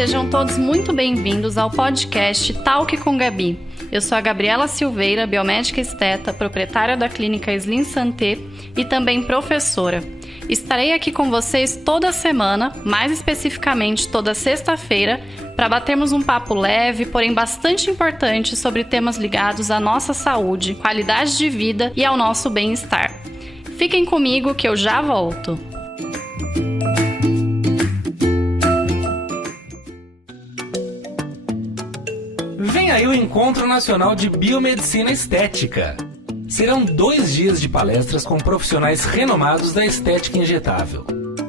Sejam todos muito bem-vindos ao podcast Talk com Gabi. Eu sou a Gabriela Silveira, biomédica esteta, proprietária da clínica Slim Santé e também professora. Estarei aqui com vocês toda semana, mais especificamente toda sexta-feira, para batermos um papo leve, porém bastante importante sobre temas ligados à nossa saúde, qualidade de vida e ao nosso bem-estar. Fiquem comigo que eu já volto. Vem aí o Encontro Nacional de Biomedicina Estética. Serão 2 dias de palestras com profissionais renomados da estética injetável.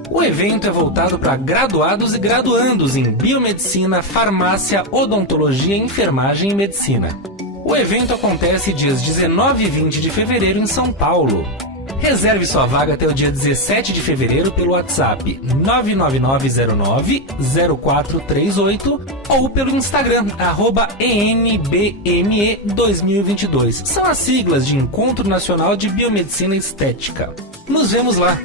O evento é voltado para graduados e graduandos em biomedicina, farmácia, odontologia, enfermagem e medicina. O evento acontece dias 19 e 20 de fevereiro em São Paulo. Reserve sua vaga até o dia 17 de fevereiro pelo WhatsApp 99909-0438 ou pelo Instagram, @ENBME2022. São as siglas de Encontro Nacional de Biomedicina Estética. Nos vemos lá!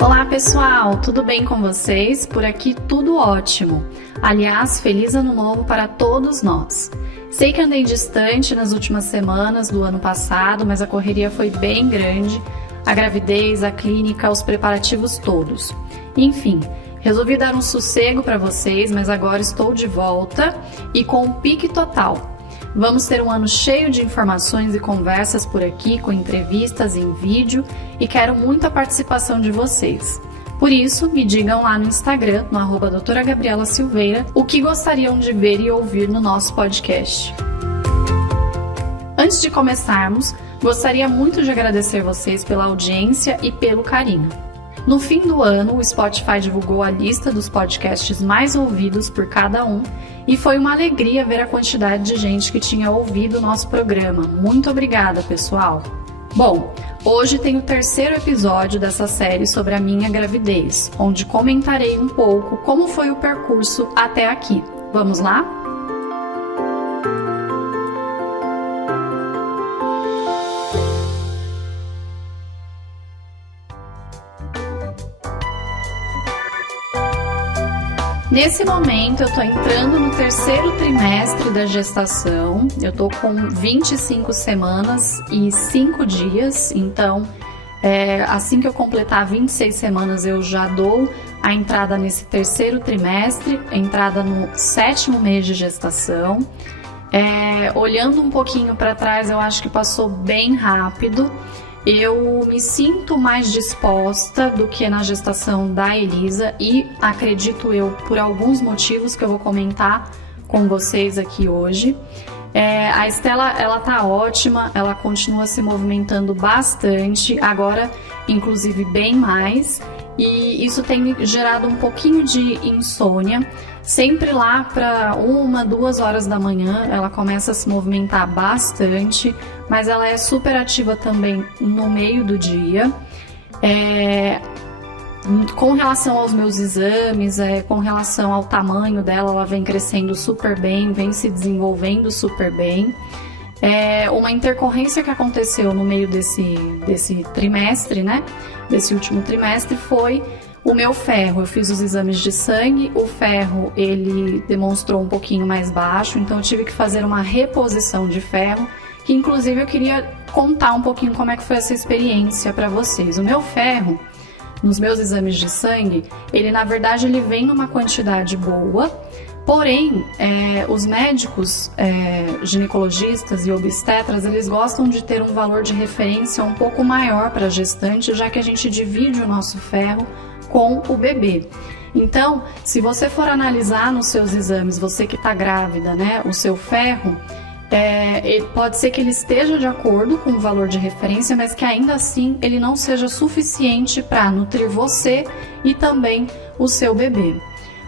Olá pessoal, tudo bem com vocês? Por aqui tudo ótimo. Aliás, feliz ano novo para todos nós. Sei que andei distante nas últimas semanas do ano passado, mas a correria foi bem grande, a gravidez, a clínica, os preparativos todos. Enfim, resolvi dar um sossego para vocês, mas agora estou de volta e com um pique total. Vamos ter um ano cheio de informações e conversas por aqui, com entrevistas em vídeo, e quero muita participação de vocês. Por isso, me digam lá no Instagram, no @doutora Gabriela Silveira, o que gostariam de ver e ouvir no nosso podcast. Antes de começarmos, gostaria muito de agradecer vocês pela audiência e pelo carinho. No fim do ano, o Spotify divulgou a lista dos podcasts mais ouvidos por cada um e foi uma alegria ver a quantidade de gente que tinha ouvido o nosso programa. Muito obrigada, pessoal! Bom, hoje tem o 3º episódio dessa série sobre a minha gravidez, onde comentarei um pouco como foi o percurso até aqui. Vamos lá? Nesse momento eu estou entrando no 3º trimestre da gestação, eu estou com 25 semanas e 5 dias, então assim que eu completar 26 semanas eu já dou a entrada nesse 3º trimestre, a entrada no 7º mês de gestação. Olhando um pouquinho para trás, eu acho que passou bem rápido. Eu me sinto mais disposta do que na gestação da Elisa e acredito eu por alguns motivos que eu vou comentar com vocês aqui hoje. A Estela, ela tá ótima, ela continua se movimentando bastante, agora inclusive bem mais, e isso tem me gerado um pouquinho de insônia. Sempre lá para 1, 2 horas da manhã ela começa a se movimentar bastante, mas ela é super ativa também no meio do dia. Com relação aos meus exames, com relação ao tamanho dela, ela vem crescendo super bem, vem se desenvolvendo super bem. Uma intercorrência que aconteceu no meio desse trimestre, né? Desse último trimestre, foi o meu ferro. Eu fiz os exames de sangue, o ferro ele demonstrou um pouquinho mais baixo, então eu tive que fazer uma reposição de ferro, que inclusive eu queria contar um pouquinho como é que foi essa experiência para vocês. O meu ferro, nos meus exames de sangue, ele na verdade ele vem numa quantidade boa, porém os médicos ginecologistas e obstetras, eles gostam de ter um valor de referência um pouco maior para a gestante, já que a gente divide o nosso ferro com o bebê. Então, se você for analisar nos seus exames, você que está grávida, né, o seu ferro, pode ser que ele esteja de acordo com o valor de referência, mas que ainda assim ele não seja suficiente para nutrir você e também o seu bebê.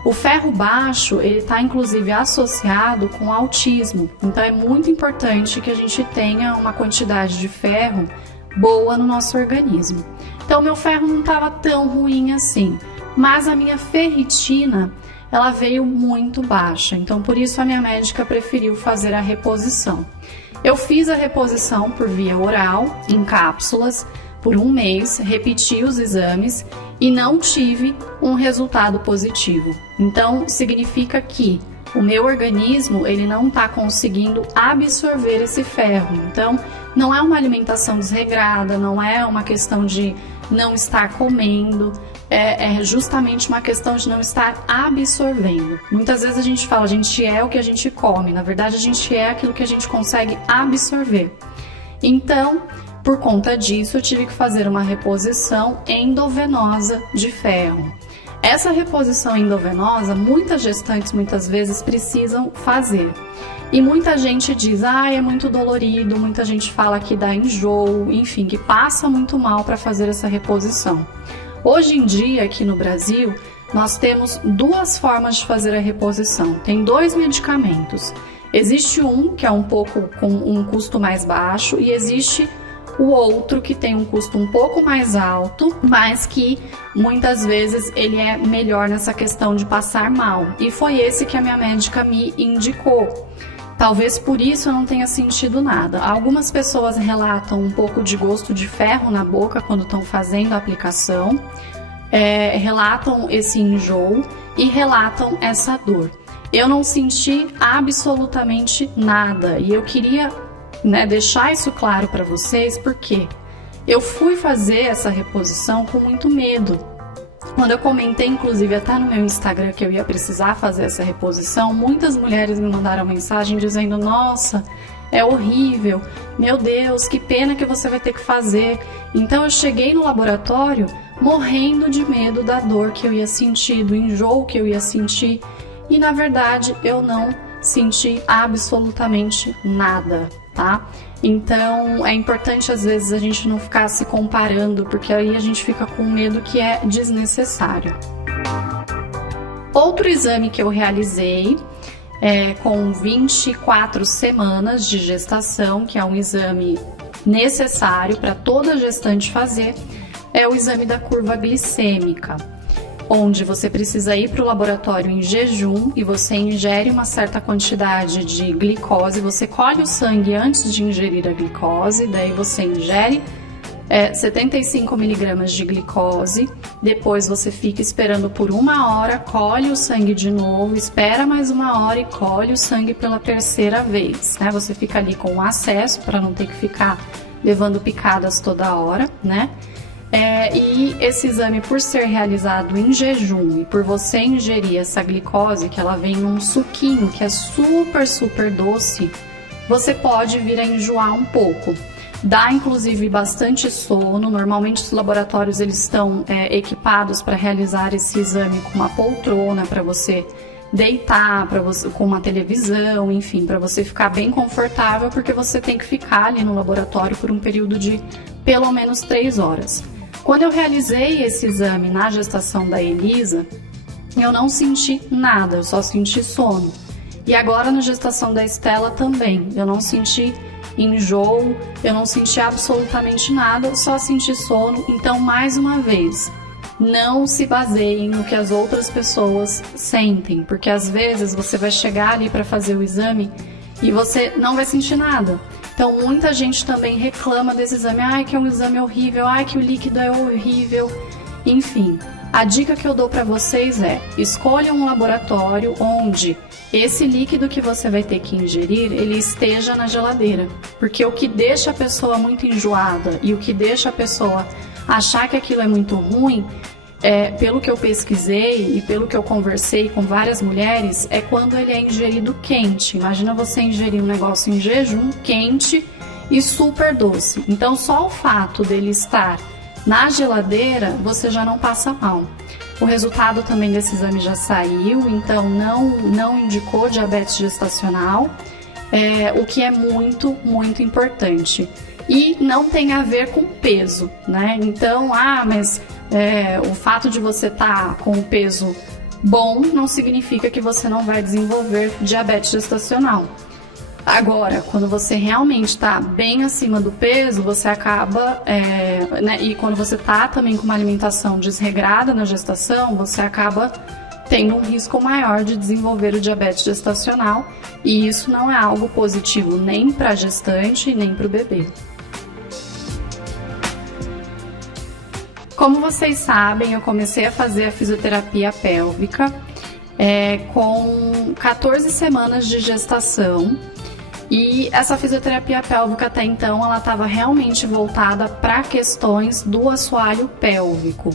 O ferro baixo, ele está inclusive associado com autismo, então é muito importante que a gente tenha uma quantidade de ferro boa no nosso organismo. Então meu ferro não estava tão ruim assim, mas a minha ferritina, ela veio muito baixa, então por isso a minha médica preferiu fazer a reposição. Eu fiz a reposição por via oral, em cápsulas, por 1 mês, repeti os exames e não tive um resultado positivo. Então, significa que o meu organismo ele não está conseguindo absorver esse ferro. Então, não é uma alimentação desregrada, não é uma questão de não estar comendo, é justamente uma questão de não estar absorvendo. Muitas vezes a gente fala, a gente é o que a gente come, na verdade a gente é aquilo que a gente consegue absorver. Então, por conta disso, eu tive que fazer uma reposição endovenosa de ferro. Essa reposição endovenosa, muitas gestantes muitas vezes precisam fazer. E muita gente diz, é muito dolorido, muita gente fala que dá enjoo, enfim, que passa muito mal para fazer essa reposição. Hoje em dia, aqui no Brasil, nós temos 2 formas de fazer a reposição. Tem 2 medicamentos. Existe um que é um pouco com um custo mais baixo e existe o outro que tem um custo um pouco mais alto, mas que muitas vezes ele é melhor nessa questão de passar mal. E foi esse que a minha médica me indicou. Talvez por isso eu não tenha sentido nada. Algumas pessoas relatam um pouco de gosto de ferro na boca quando estão fazendo a aplicação, relatam esse enjoo e relatam essa dor. Eu não senti absolutamente nada e eu queria deixar isso claro para vocês, porque eu fui fazer essa reposição com muito medo. Quando eu comentei, inclusive até no meu Instagram, que eu ia precisar fazer essa reposição, muitas mulheres me mandaram mensagem dizendo, nossa, é horrível, meu Deus, que pena que você vai ter que fazer. Então eu cheguei no laboratório morrendo de medo da dor que eu ia sentir, do enjoo que eu ia sentir, e na verdade eu não senti absolutamente nada, tá? Então é importante às vezes a gente não ficar se comparando, porque aí a gente fica com medo que é desnecessário. Outro exame que eu realizei com 24 semanas de gestação, que é um exame necessário para toda gestante fazer, é o exame da curva glicêmica, onde você precisa ir para o laboratório em jejum e você ingere uma certa quantidade de glicose, você colhe o sangue antes de ingerir a glicose, daí você ingere 75 miligramas de glicose, depois você fica esperando por 1 hora, colhe o sangue de novo, espera mais 1 hora e colhe o sangue pela 3ª vez, né? Você fica ali com acesso para não ter que ficar levando picadas toda hora, né? E esse exame, por ser realizado em jejum e por você ingerir essa glicose, que ela vem num suquinho que é super doce, você pode vir a enjoar um pouco. Dá inclusive bastante sono. Normalmente os laboratórios eles estão equipados para realizar esse exame com uma poltrona para você deitar, com uma televisão, enfim, para você ficar bem confortável, porque você tem que ficar ali no laboratório por um período de pelo menos 3 horas. Quando eu realizei esse exame na gestação da Elisa, eu não senti nada, eu só senti sono. E agora na gestação da Estela também, eu não senti enjoo, eu não senti absolutamente nada, só senti sono. Então, mais uma vez, não se baseiem no que as outras pessoas sentem, porque às vezes você vai chegar ali para fazer o exame e você não vai sentir nada. Então, muita gente também reclama desse exame, que é um exame horrível, que o líquido é horrível, enfim. A dica que eu dou para vocês é, escolha um laboratório onde esse líquido que você vai ter que ingerir, ele esteja na geladeira. Porque o que deixa a pessoa muito enjoada e o que deixa a pessoa achar que aquilo é muito ruim, pelo que eu pesquisei e pelo que eu conversei com várias mulheres, é quando ele é ingerido quente. Imagina você ingerir um negócio em jejum, quente e super doce. Então, só o fato dele estar na geladeira, você já não passa mal. O resultado também desse exame já saiu, então não indicou diabetes gestacional, o que é muito importante. E não tem a ver com peso, né? Então, mas o fato de você estar com o peso bom não significa que você não vai desenvolver diabetes gestacional. Agora, quando você realmente está bem acima do peso, você acaba, e quando você está também com uma alimentação desregrada na gestação, você acaba tendo um risco maior de desenvolver o diabetes gestacional, e isso não é algo positivo nem para a gestante nem para o bebê. Como vocês sabem, eu comecei a fazer a fisioterapia pélvica com 14 semanas de gestação, e essa fisioterapia pélvica até então ela estava realmente voltada para questões do assoalho pélvico.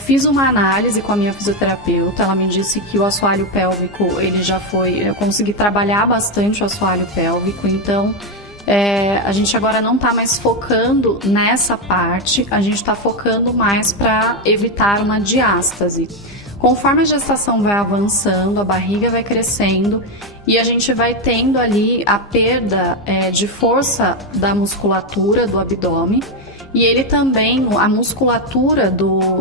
Fiz uma análise com a minha fisioterapeuta, ela me disse que o assoalho pélvico, eu consegui trabalhar bastante o assoalho pélvico, então a gente agora não está mais focando nessa parte, a gente está focando mais para evitar uma diástase. Conforme a gestação vai avançando, a barriga vai crescendo e a gente vai tendo ali a perda de força da musculatura do abdômen, e ele também, a musculatura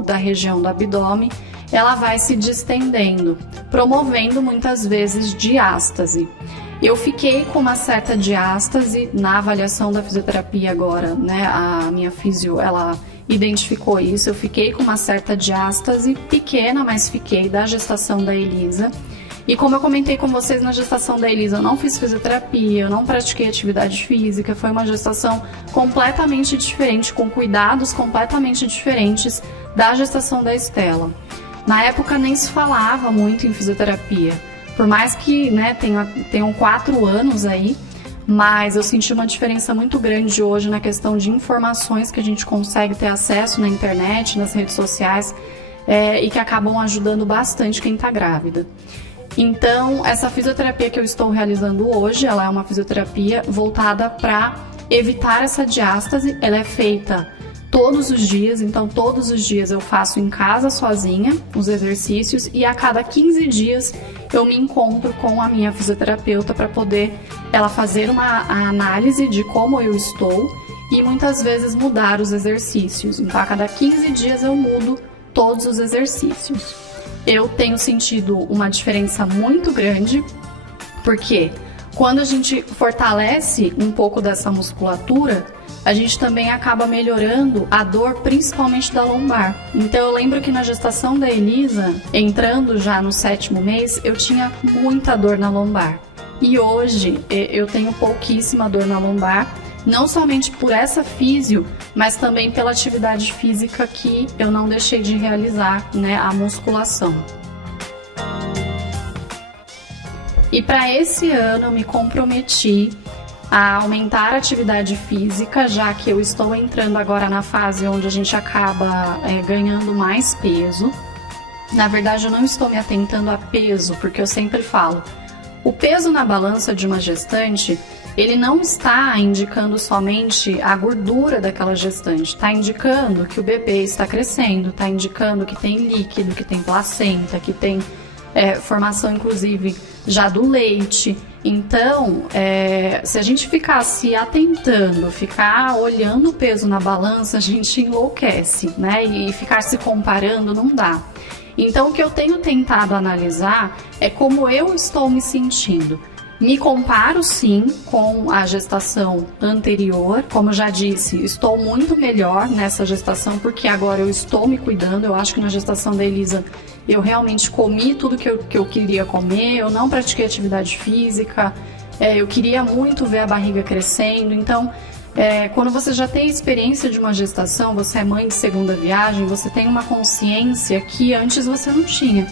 da região do abdômen, ela vai se distendendo, promovendo muitas vezes diástase. Eu fiquei com uma certa diástase na avaliação da fisioterapia agora, né? A minha fisio, ela identificou isso. Eu fiquei com uma certa diástase pequena, mas fiquei da gestação da Elisa. E como eu comentei com vocês, na gestação da Elisa eu não fiz fisioterapia, eu não pratiquei atividade física, foi uma gestação completamente diferente, com cuidados completamente diferentes da gestação da Estela. Na época nem se falava muito em fisioterapia, por mais que tenham 4 anos aí, mas eu senti uma diferença muito grande hoje na questão de informações que a gente consegue ter acesso na internet, nas redes sociais, e que acabam ajudando bastante quem está grávida. Então, essa fisioterapia que eu estou realizando hoje, ela é uma fisioterapia voltada para evitar essa diástase. Ela é feita todos os dias, então todos os dias eu faço em casa sozinha os exercícios, e a cada 15 dias eu me encontro com a minha fisioterapeuta para poder ela fazer uma análise de como eu estou e muitas vezes mudar os exercícios. Então, a cada 15 dias eu mudo todos os exercícios. Eu tenho sentido uma diferença muito grande, porque quando a gente fortalece um pouco dessa musculatura, a gente também acaba melhorando a dor, principalmente da lombar. Então eu lembro que na gestação da Elisa, entrando já no 7º mês, eu tinha muita dor na lombar. E hoje eu tenho pouquíssima dor na lombar, não somente por essa físio, mas também pela atividade física que eu não deixei de realizar, né, a musculação. E para esse ano eu me comprometi a aumentar a atividade física, já que eu estou entrando agora na fase onde a gente acaba ganhando mais peso. Na verdade, eu não estou me atentando a peso, porque eu sempre falo, o peso na balança de uma gestante, ele não está indicando somente a gordura daquela gestante, está indicando que o bebê está crescendo, está indicando que tem líquido, que tem placenta, que tem formação inclusive já do leite. Então, se a gente ficar se atentando, ficar olhando o peso na balança, a gente enlouquece, né? E ficar se comparando não dá. Então, o que eu tenho tentado analisar é como eu estou me sentindo. Me comparo sim com a gestação anterior, como eu já disse, estou muito melhor nessa gestação porque agora eu estou me cuidando. Eu acho que na gestação da Elisa eu realmente comi tudo que eu queria comer, eu não pratiquei atividade física, eu queria muito ver a barriga crescendo. Então, quando você já tem experiência de uma gestação, você é mãe de segunda viagem, você tem uma consciência que antes você não tinha.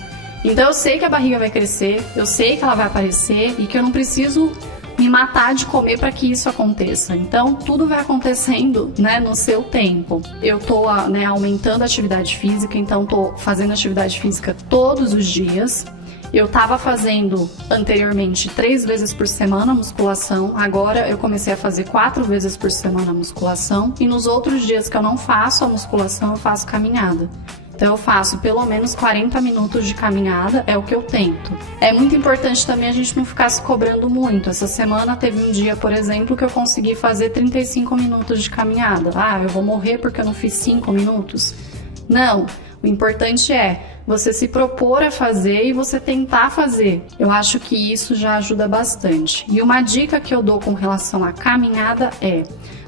Então eu sei que a barriga vai crescer, eu sei que ela vai aparecer e que eu não preciso me matar de comer para que isso aconteça. Então tudo vai acontecendo, né, no seu tempo. Eu tô aumentando a atividade física, então tô fazendo atividade física todos os dias. Eu estava fazendo anteriormente 3 vezes por semana musculação, agora eu comecei a fazer 4 vezes por semana musculação, e nos outros dias que eu não faço a musculação eu faço caminhada. Então eu faço pelo menos 40 minutos de caminhada, é o que eu tento. É muito importante também a gente não ficar se cobrando muito. Essa semana teve um dia, por exemplo, que eu consegui fazer 35 minutos de caminhada. Ah, eu vou morrer porque eu não fiz 5 minutos? Não, o importante é você se propor a fazer e você tentar fazer. Eu acho que isso já ajuda bastante. E uma dica que eu dou com relação à caminhada é: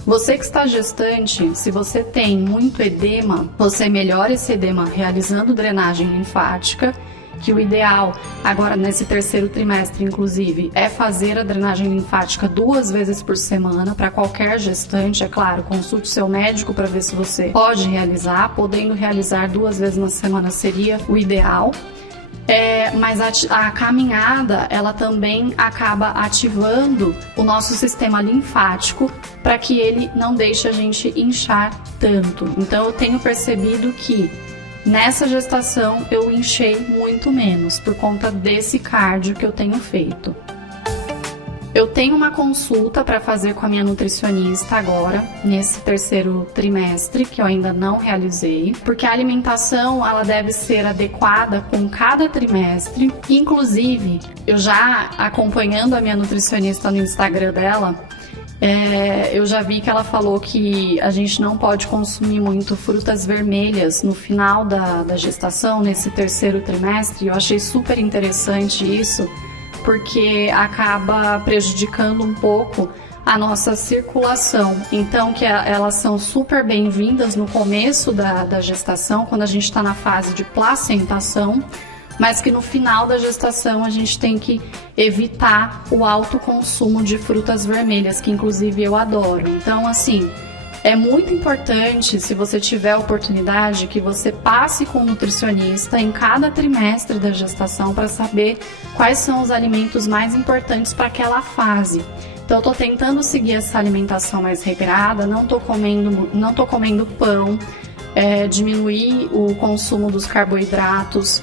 você que está gestante, se você tem muito edema, você melhora esse edema realizando drenagem linfática que o ideal, agora nesse terceiro trimestre inclusive, é fazer a drenagem linfática 2 vezes por semana para qualquer gestante, é claro, consulte seu médico para ver se você pode realizar, podendo realizar 2 vezes na semana seria o ideal. Mas a caminhada, ela também acaba ativando o nosso sistema linfático para que ele não deixe a gente inchar tanto. Então eu tenho percebido que nessa gestação eu inchei muito menos por conta desse cardio que eu tenho feito. Eu tenho uma consulta para fazer com a minha nutricionista agora, nesse terceiro trimestre, que eu ainda não realizei, porque a alimentação ela deve ser adequada com cada trimestre. Inclusive, eu já acompanhando a minha nutricionista no Instagram dela, eu já vi que ela falou que a gente não pode consumir muito frutas vermelhas no final da gestação, nesse terceiro trimestre. Eu achei super interessante isso, porque acaba prejudicando um pouco a nossa circulação. Então, que elas são super bem-vindas no começo da gestação, quando a gente está na fase de placentação, mas que no final da gestação a gente tem que evitar o alto consumo de frutas vermelhas, que inclusive eu adoro. Então, assim, é muito importante, se você tiver a oportunidade, que você passe com um nutricionista em cada trimestre da gestação para saber quais são os alimentos mais importantes para aquela fase. Então, eu estou tentando seguir essa alimentação mais regrada, não estou comendo pão, diminuir o consumo dos carboidratos,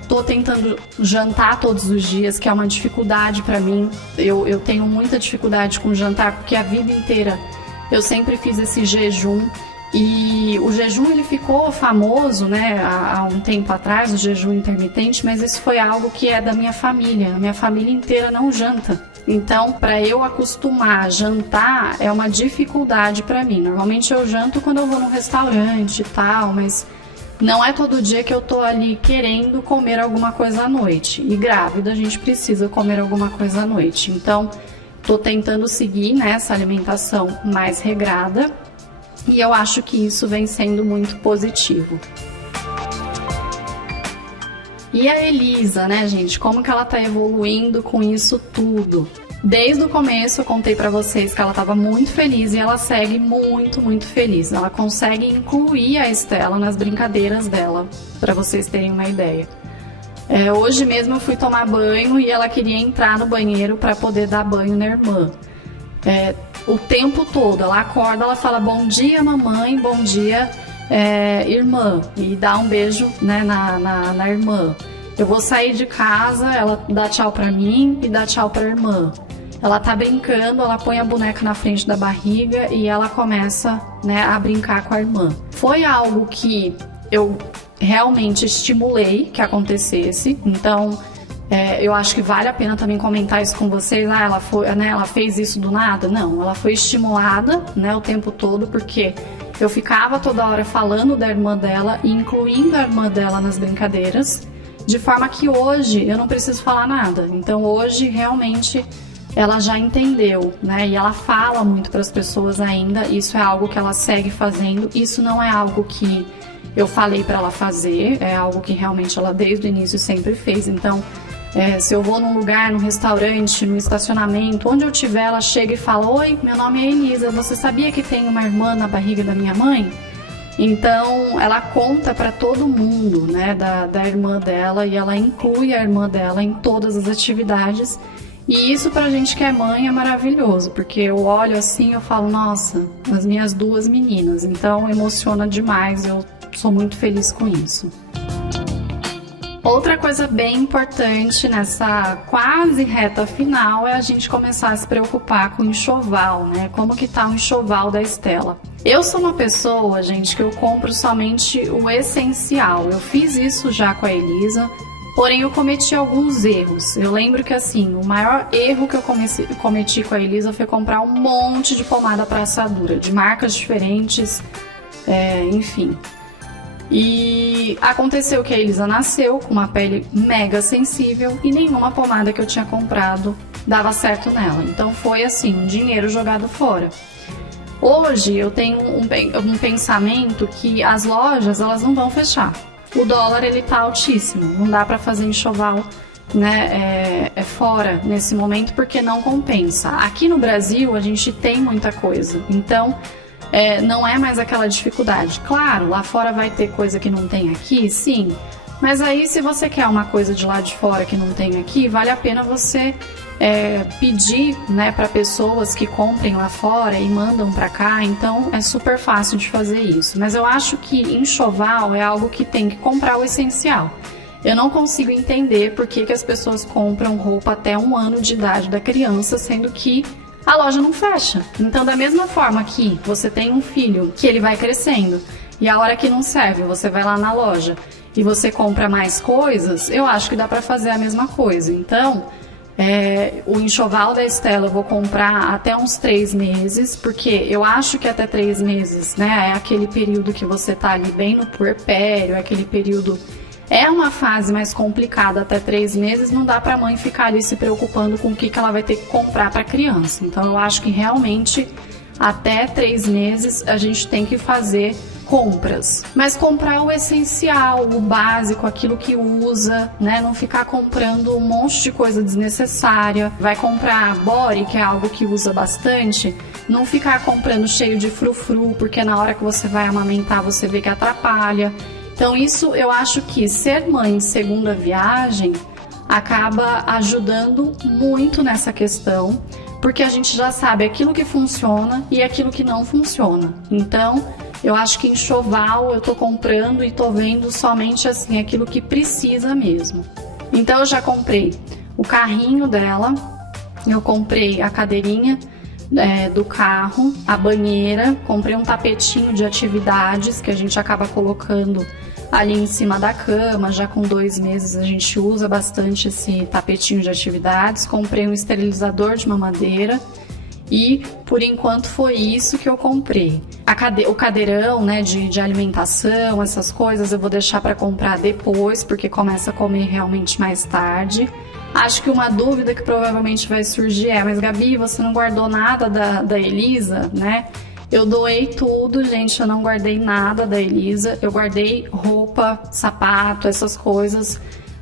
estou tentando jantar todos os dias, que é uma dificuldade para mim. Eu tenho muita dificuldade com jantar, porque a vida inteira eu sempre fiz esse jejum, e o jejum ele ficou famoso, né, há um tempo atrás, o jejum intermitente, mas isso foi algo que é da minha família. A minha família inteira não janta. Então, para eu acostumar a jantar é uma dificuldade para mim. Normalmente eu janto quando eu vou num restaurante e tal, mas não é todo dia que eu tô ali querendo comer alguma coisa à noite. E grávida, a gente precisa comer alguma coisa à noite. Então, estou tentando seguir nessa alimentação mais regrada, e eu acho que isso vem sendo muito positivo. E a Elisa, né, gente? Como que ela tá evoluindo com isso tudo? Desde o começo eu contei pra vocês que ela estava muito feliz, e ela segue muito, muito feliz. Ela consegue incluir a Estela nas brincadeiras dela, pra vocês terem uma ideia. Hoje mesmo eu fui tomar banho e ela queria entrar no banheiro para poder dar banho na irmã. O tempo todo, ela acorda, ela fala bom dia mamãe, bom dia irmã, e dá um beijo, né, na irmã. Eu vou sair de casa, ela dá tchau pra mim e dá tchau pra irmã. Ela tá brincando, ela põe a boneca na frente da barriga e ela começa, né, a brincar com a irmã. Foi algo que eu realmente estimulei que acontecesse, então eu acho que vale a pena também comentar isso com vocês. Ela fez isso do nada? Não, ela foi estimulada, né, o tempo todo, porque eu ficava toda hora falando da irmã dela e incluindo a irmã dela nas brincadeiras, de forma que hoje eu não preciso falar nada. Então hoje realmente ela já entendeu, né, e ela fala muito para as pessoas ainda. Isso é algo que ela segue fazendo, isso não é algo que eu falei para ela fazer, é algo que realmente ela desde o início sempre fez. Então, se eu vou num lugar, num restaurante, no estacionamento, onde eu estiver, ela chega e fala: oi, meu nome é Elisa, você sabia que tem uma irmã na barriga da minha mãe? Então, ela conta para todo mundo, né, da irmã dela, e ela inclui a irmã dela em todas as atividades. E isso pra gente que é mãe é maravilhoso, porque eu olho assim e eu falo: nossa, as minhas 2 meninas. Então, emociona demais, eu sou muito feliz com isso. Outra coisa bem importante nessa quase reta final é a gente começar a se preocupar com o enxoval, né? Como que tá o enxoval da Estela? Eu sou uma pessoa, gente, que eu compro somente o essencial. Eu fiz isso já com a Elisa, porém eu cometi alguns erros. Eu lembro que, assim, o maior erro que eu cometi com a Elisa foi comprar um monte de pomada para assadura, de marcas diferentes, enfim. E aconteceu que a Elisa nasceu com uma pele mega sensível e nenhuma pomada que eu tinha comprado dava certo nela. Então foi assim, um dinheiro jogado fora. Hoje eu tenho um pensamento que as lojas, elas não vão fechar. o dólar ele tá altíssimo, não dá para fazer enxoval, né, fora nesse momento porque não compensa. Aqui no Brasil a gente tem muita coisa, então não é mais aquela dificuldade. Claro, lá fora vai ter coisa que não tem aqui, sim, mas aí se você quer uma coisa de lá de fora que não tem aqui, vale a pena você pedir, né, para pessoas que comprem lá fora e mandam para cá, então é super fácil de fazer isso. Mas eu acho que enxoval é algo que tem que comprar o essencial. Eu não consigo entender por que as pessoas compram roupa até 1 ano de idade da criança, sendo que a loja não fecha. Então, da mesma forma que você tem um filho que ele vai crescendo e a hora que não serve, você vai lá na loja e você compra mais coisas, eu acho que dá para fazer a mesma coisa. Então, o enxoval da Stella eu vou comprar até uns 3 meses, porque eu acho que até 3 meses, né, é aquele período que você tá ali bem no puerpério, é aquele período... É uma fase mais complicada, até 3 meses não dá pra mãe ficar ali se preocupando com o que ela vai ter que comprar pra criança. Então eu acho que realmente até 3 meses a gente tem que fazer compras. Mas comprar o essencial, o básico, aquilo que usa, né? Não ficar comprando um monte de coisa desnecessária. Vai comprar body, que é algo que usa bastante, não ficar comprando cheio de frufru, porque na hora que você vai amamentar você vê que atrapalha. Então isso eu acho que ser mãe em segunda viagem acaba ajudando muito nessa questão, porque a gente já sabe aquilo que funciona e aquilo que não funciona. Então eu acho que enxoval eu tô comprando e tô vendo somente assim aquilo que precisa mesmo. Então eu já comprei o carrinho dela, eu comprei a cadeirinha do carro, a banheira, comprei um tapetinho de atividades que a gente acaba colocando ali em cima da cama. Já com 2 meses a gente usa bastante esse tapetinho de atividades. Comprei um esterilizador de mamadeira e por enquanto foi isso que eu comprei. O cadeirão, né, de alimentação, essas coisas eu vou deixar para comprar depois, porque começa a comer realmente mais tarde. Acho que uma dúvida que provavelmente vai surgir mas Gabi, você não guardou nada da Elisa, né? Eu doei tudo, gente, eu não guardei nada da Elisa. Eu guardei roupa, sapato, essas coisas,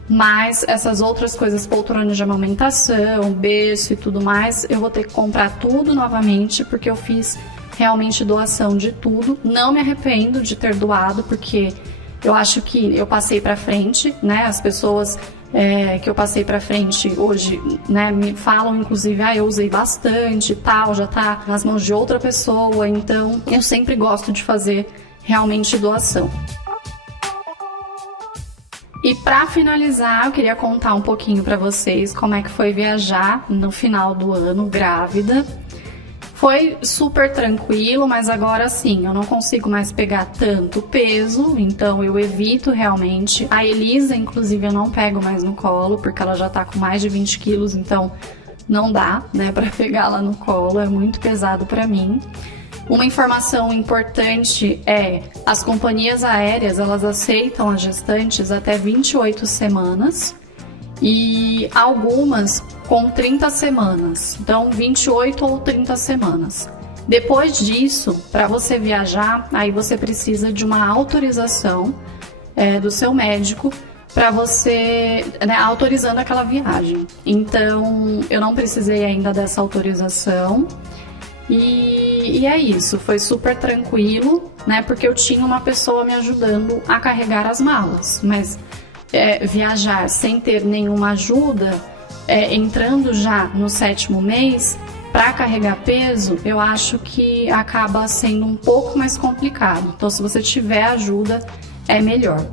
mas essas outras coisas, poltrona de amamentação, berço e tudo mais, eu vou ter que comprar tudo novamente, porque eu fiz realmente doação de tudo. Não me arrependo de ter doado, porque eu acho que eu passei pra frente, né? As pessoas que eu passei pra frente hoje, né, me falam inclusive, eu usei bastante e tal, já tá nas mãos de outra pessoa, então eu sempre gosto de fazer realmente doação. E pra finalizar, eu queria contar um pouquinho pra vocês como é que foi viajar no final do ano grávida. Foi super tranquilo, mas agora sim, eu não consigo mais pegar tanto peso, então eu evito realmente. A Elisa, inclusive, eu não pego mais no colo, porque ela já tá com mais de 20 quilos, então não dá, né, pra pegar ela no colo, é muito pesado pra mim. Uma informação importante as companhias aéreas, elas aceitam as gestantes até 28 semanas e algumas com 30 semanas, então 28 ou 30 semanas. Depois disso, para você viajar, aí você precisa de uma autorização do seu médico para você, né, autorizando aquela viagem. Então, eu não precisei ainda dessa autorização e é isso, foi super tranquilo, né, porque eu tinha uma pessoa me ajudando a carregar as malas, mas viajar sem ter nenhuma ajuda, entrando já no 7º mês, para carregar peso, eu acho que acaba sendo um pouco mais complicado. Então, se você tiver ajuda, é melhor.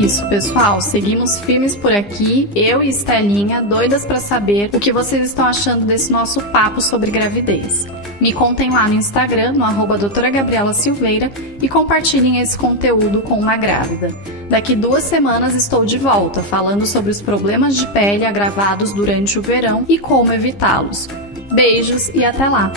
Isso, pessoal, seguimos firmes por aqui, eu e Estelinha, doidas para saber o que vocês estão achando desse nosso papo sobre gravidez. Me contem lá no Instagram, no @doutora Gabriela Silveira, e compartilhem esse conteúdo com uma grávida. Daqui 2 semanas estou de volta, falando sobre os problemas de pele agravados durante o verão e como evitá-los. Beijos e até lá!